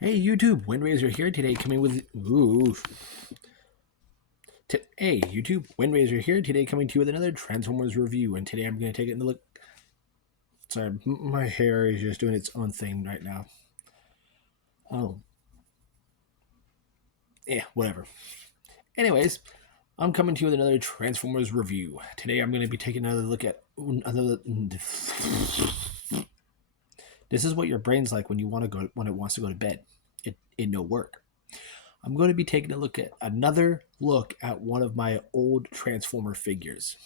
Hey YouTube, Windraiser here today coming with Hey YouTube, Windraiser here today coming to you with another Transformers review, and today I'm going to take it a look. Sorry, my hair is just doing its own thing right now. Oh, yeah, whatever. Anyways, I'm coming to you with another Transformers review. Today I'm going to be taking another look at another. This is what your brain's like when it wants to go to bed. It no work. I'm going to be taking a look at another look at one of my old Transformer figures.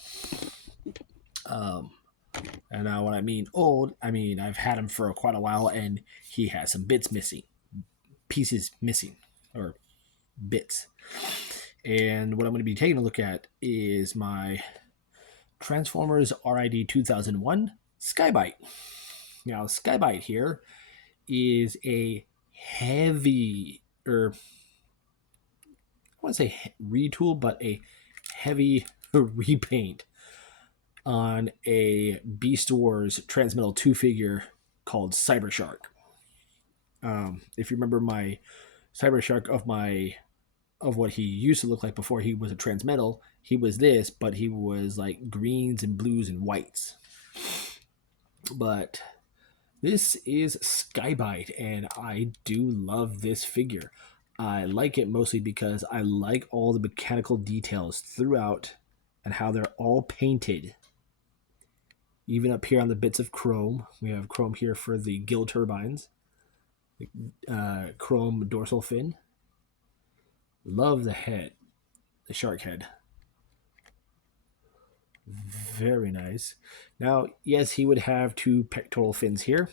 And now when I mean old, I mean I've had him for quite a while, and he has some bits missing, pieces missing, or bits. And what I'm going to be taking a look at is my Transformers R.I.D 2001 Skybyte. Now, Skybyte here is a heavy, or I want to say retool, but a heavy repaint on a Beast Wars Transmetal 2 figure called Cybershark. If you remember my Cybershark of what he used to look like before he was a Transmetal, he was this, but he was like greens and blues and whites. But this is Skybyte, and I do love this figure. I like it mostly because I like all the mechanical details throughout and how they're all painted. Even up here on the bits of chrome, we have chrome here for the gill turbines, chrome dorsal fin. Love the head, the shark head. Very nice. Now, yes, he would have two pectoral fins here.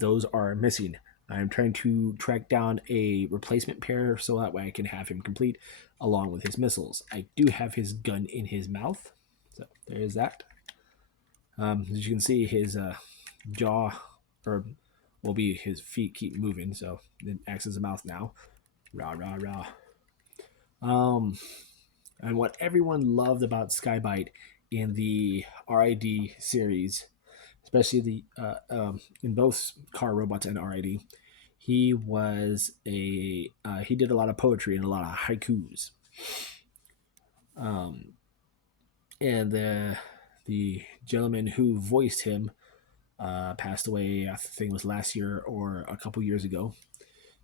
Those are missing. I'm trying to track down a replacement pair so that way I can have him complete along with his missiles. I do have his gun in his mouth, so there is that. As you can see, his jaw, or will be his feet, keep moving, so it acts as a mouth now. Rah rah rah. And what everyone loved about Skybyte in the R.I.D series, especially in both Car Robots and R.I.D, he was he did a lot of poetry and a lot of haikus. And the gentleman who voiced him passed away. I think it was last year or a couple years ago.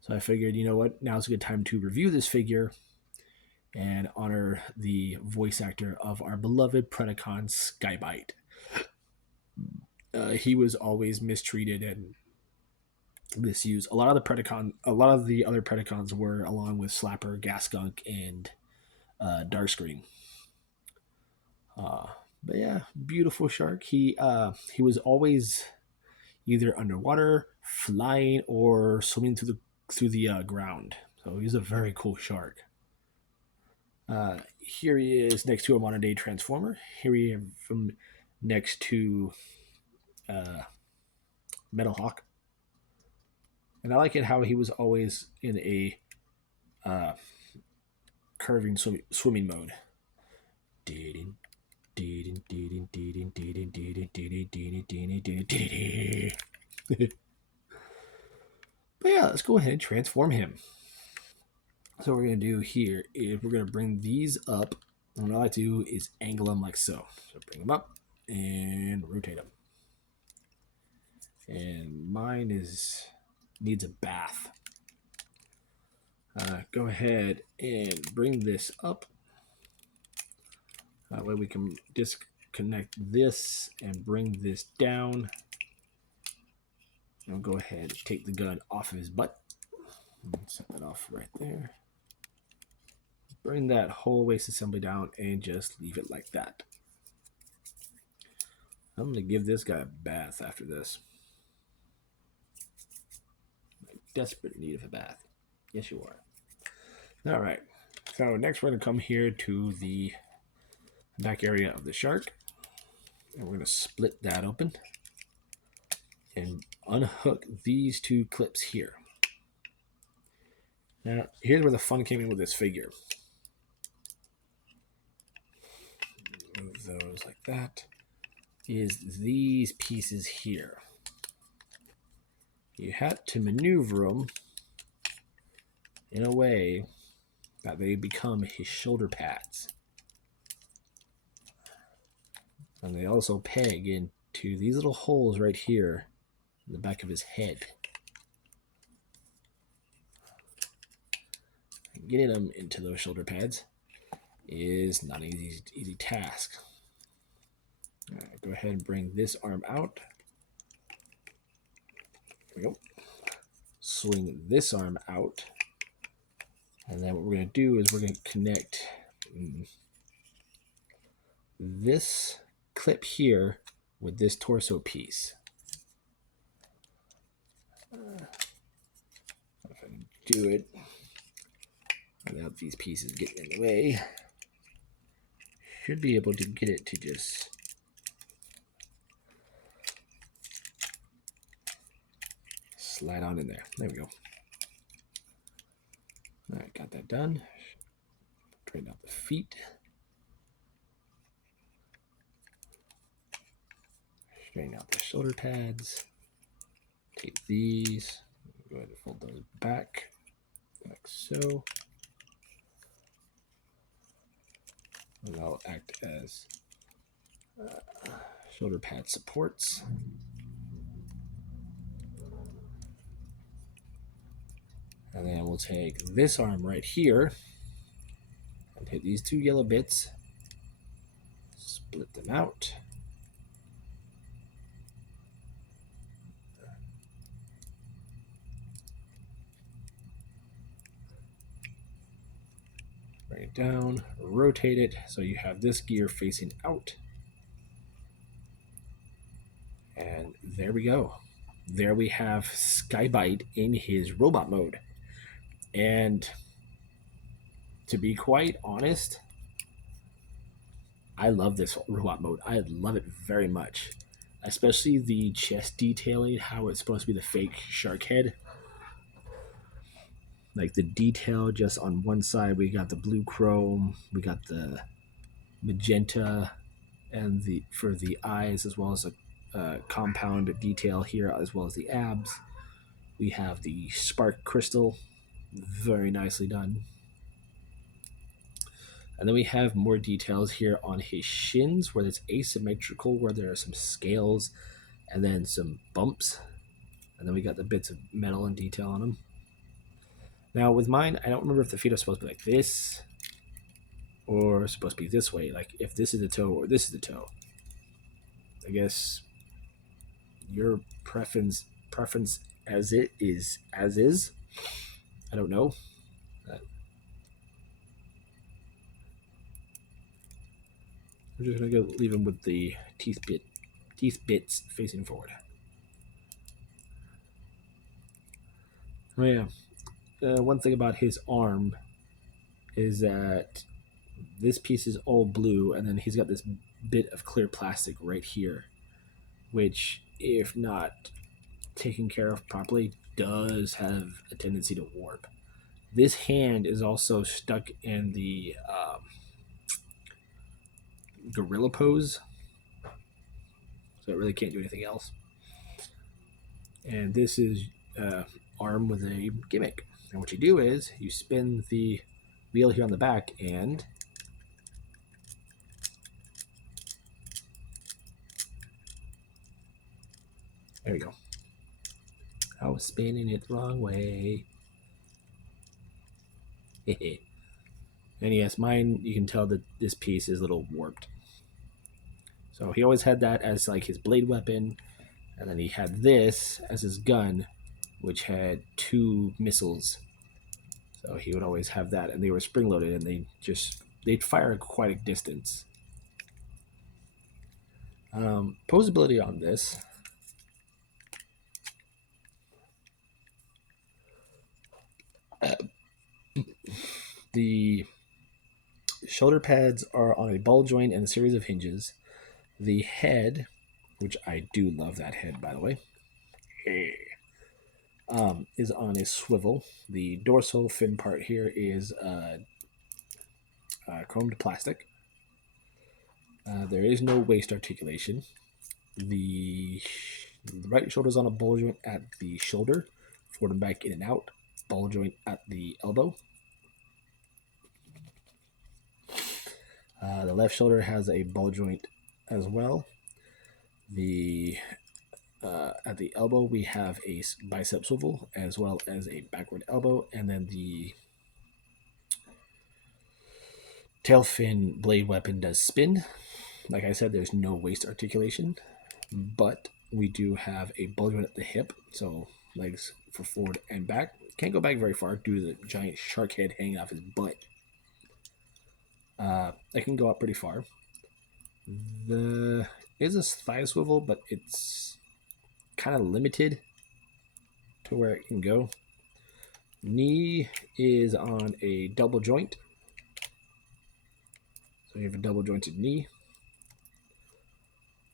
So I figured, you know what, now's a good time to review this figure and honor the voice actor of our beloved Predacon, Skybyte. He was always mistreated and misused. A lot of the other Predacons were, along with Slapper, Gasgunk, and Darkscream. But yeah, beautiful shark. He was always either underwater, flying, or swimming through the ground. So he's a very cool shark. Here he is next to a modern day Transformer. Here he is from next to Metal Hawk. And I like it how he was always in a curving swimming mode. But yeah, let's go ahead and transform him. So what we're going to do here is we're going to bring these up. And what I like to do is angle them like so. So bring them up and rotate them. And mine needs a bath. Go ahead and bring this up. That way we can disconnect this and bring this down. I'll go ahead and take the gun off of his butt. Set that off right there. Bring that whole waist assembly down and just leave it like that. I'm going to give this guy a bath after this. I'm in desperate need of a bath. Yes, you are. All right. So next we're going to come here to the back area of the shark. And we're going to split that open and unhook these two clips here. Now, here's where the fun came in with this figure. Move those like that. Is these pieces here. you had to maneuver them in a way that they become his shoulder pads. And they also peg into these little holes right here in the back of his head. Getting them into those shoulder pads is not an easy task. Right, go ahead and bring this arm out. There we go. Swing this arm out. And then what we're going to do is we're going to connect this clip here with this torso piece. If I can do it without these pieces getting in the way, should be able to get it to just slide on in there. There we go. All right, got that done. Straighten out the feet. Straighten out the shoulder pads. Take these. Go ahead and fold those back, like so. And that'll act as shoulder pad supports. And then we'll take this arm right here and hit these two yellow bits, split them out. Bring it down, rotate it so you have this gear facing out. And there we go. There we have Skybyte in his robot mode. And to be quite honest, I love this robot mode. I love it very much. Especially the chest detailing, how it's supposed to be the fake shark head. Like the detail just on one side, we got the blue chrome, we got the magenta, and for the eyes, as well as a compound detail here, as well as the abs. We have the spark crystal, very nicely done. And then we have more details here on his shins, where it's asymmetrical, where there are some scales and then some bumps. And then we got the bits of metal and detail on them. Now with mine, I don't remember if the feet are supposed to be like this or supposed to be this way, like if this is the toe or this is the toe. I guess your preference as it is as is. I don't know. I'm just gonna go leave him with the teeth bits facing forward. Oh yeah. One thing about his arm is that this piece is all blue, and then he's got this bit of clear plastic right here, which, if not taken care of properly, does have a tendency to warp. This hand is also stuck in the gorilla pose, so it really can't do anything else. And this is arm with a gimmick. And what you do is you spin the wheel here on the back, and there we go. I was spinning it the wrong way. And yes, mine, you can tell that this piece is a little warped. So he always had that as like his blade weapon, and then he had this as his gun, which had 2 missiles. So he would always have that, and they were spring loaded, and they'd fire quite a distance. Posability on this. The shoulder pads are on a ball joint and a series of hinges. The head, which I do love that head, by the way, is on a swivel. The dorsal fin part here is chromed plastic. There is no waist articulation. The The right shoulder's on a ball joint at the shoulder, forward and back, in and out. Ball joint at the elbow. The left shoulder has a ball joint as well. At the elbow, we have a bicep swivel as well as a backward elbow, and then the tail fin blade weapon does spin. Like I said, there's no waist articulation, but we do have a ball joint at the hip, so legs for forward and back. Can't go back very far due to the giant shark head hanging off his butt. It can go up pretty far. There is a thigh swivel, but it's kind of limited to where it can go. Knee is on a double joint. So you have a double jointed knee.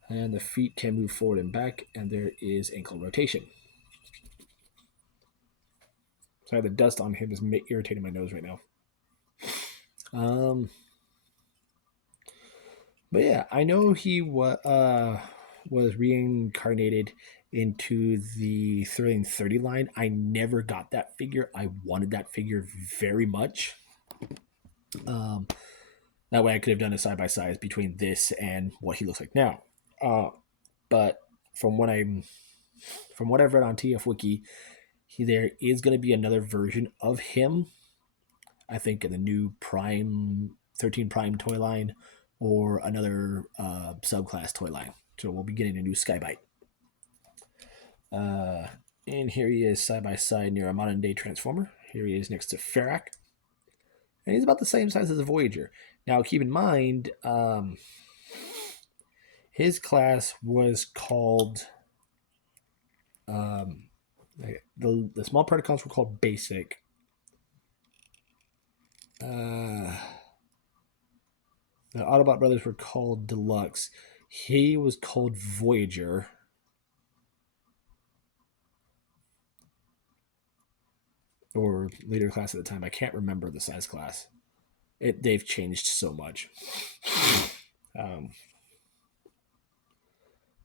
And the feet can move forward and back, and there is ankle rotation. Sorry, the dust on him is irritating my nose right now. But yeah, I know he was reincarnated into the Thrilling 30 line. I never got that figure. I wanted that figure very much. That way I could have done a side-by-side between this and what he looks like now. But from what I've read on TF Wiki, there is going to be another version of him. I think in the new Prime 13 Prime toy line, or another subclass toy line. So we'll be getting a new Skybyte. And here he is side by side near a modern day Transformer. Here he is next to Ferrac. And he's about the same size as a Voyager. Now keep in mind, his class was called, the small Predacons were called Basic. The Autobot brothers were called Deluxe. He was called Voyager. Or later class at the time. I can't remember the size class. They've changed so much. But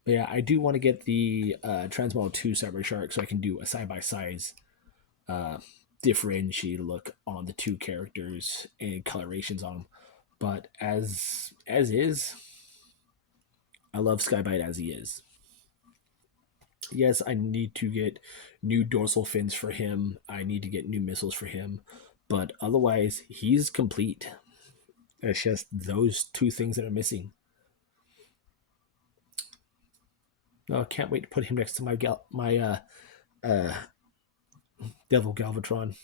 yeah, I do want to get the Transmodel 2 Cyber Shark so I can do a side-by-side differentiated look on the two characters and colorations on them. But as is, I love Skybyte as he is. Yes, I need to get new dorsal fins for him. I need to get new missiles for him. But otherwise, he's complete. It's just those two things that are missing. Oh, I can't wait to put him next to my Devil Galvatron.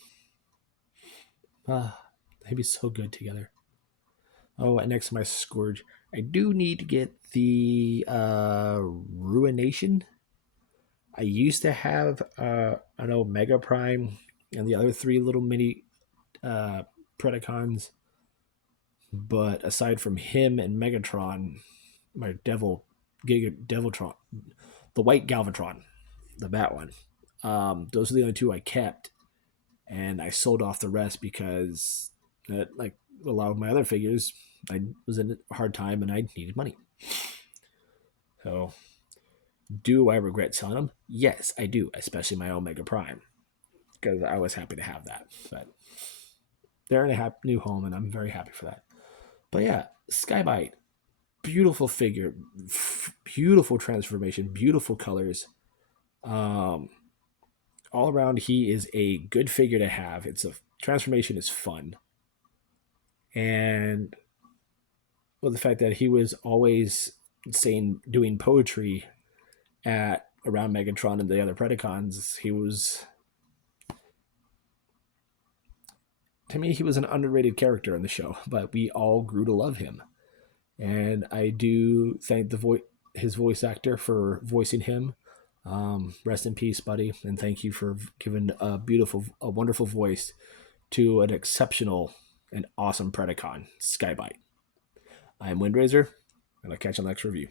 They'd be so good together. Oh, and next to my Scourge. I do need to get the Ruination. I used to have an Omega Prime and the other three little mini Predacons. But aside from him and Megatron, my Deviltron, the white Galvatron, the Bat one, those are the only two I kept. And I sold off the rest because, like a lot of my other figures, I was in a hard time and I needed money. So, do I regret selling them? Yes, I do, especially my Omega Prime, because I was happy to have that. But they're in a new home, and I'm very happy for that. But yeah, Skybyte, beautiful figure, beautiful transformation, beautiful colors. All around, he is a good figure to have. Transformation is fun. And well, the fact that he was always doing poetry around Megatron and the other Predacons, to me, he was an underrated character in the show, but we all grew to love him. And I do thank his voice actor for voicing him. Rest in peace, buddy, and thank you for giving a wonderful voice to an exceptional and awesome Predacon, Skybyte. I'm Windraiser, and I'll catch you on the next review.